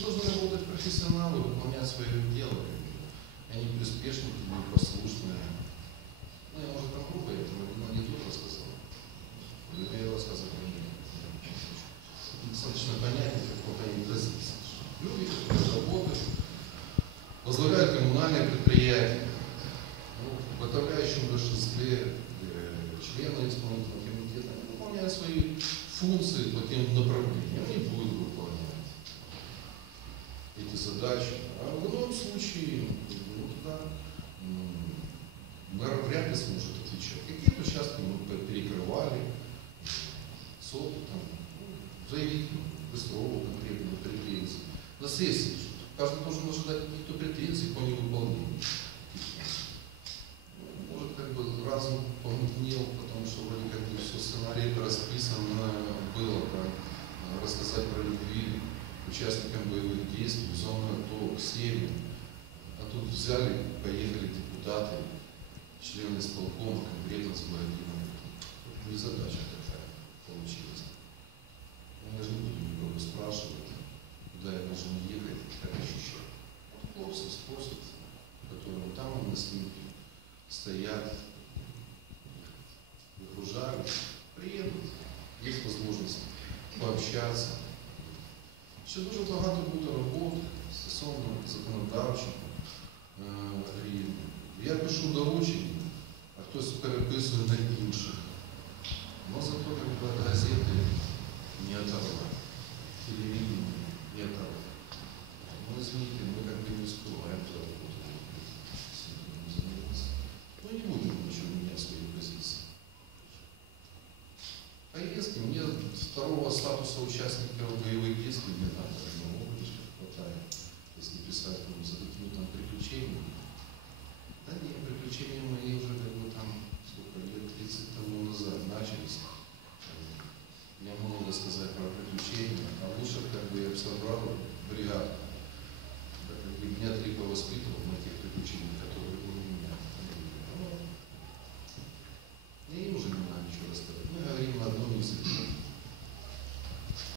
Должны работать профессионалы, выполнять свое дело. Они приспешники, непослушные. Ну, я, может, там грубо, я но не то рассказал. Я рассказывать не буду. Достаточно понятно, как вот они грозится. Люди, работают, возглавляют коммунальные предприятия, ну, в подавляющем большинстве э, члены исполнительного комитета выполняют свои функции по тем направлениям, они будут выполнять эти задачи. А в ином случае, ну, туда мэр вряд ли сможет отвечать. Какие-то участки мы пе- перекрывали с опытом, ну, заявить Быстрова конкретно претензии. На сессии, каждый должен ожидать каких-то претензий по невыполнению. Ну, Может, как бы разум помутнел, потому что вроде как бы все сценарий расписано было про рассказать про любви участникам боевых действий, зону АТО, к северу. А тут взяли, поехали депутаты, члены исполкома, конкретно с Бородином. Незадача такая получилась. Ну, Я же не буду никого спрашивать, куда я должен ехать, как ощущать. Вот хлопцы спросят, которые там на снимке стоят, выгружают, приедут, есть возможность пообщаться. Ще дуже багато буде робот стосовно законодавчого е, рівня. Я пишу доручення, а хтось переписує на інших. Но ну, зато когда газеты не оторвать, телевидение не оторвать. Мы ну, извините, Кстати, мне второго статуса участника боевых действий мне там одного лишь хватает, если писать ну, за какими там приключениями. Да нет, приключения мои уже как бы там, сколько лет, 30 тому назад начались. Я много сказать про приключения, а лучше как бы я собрал бригаду.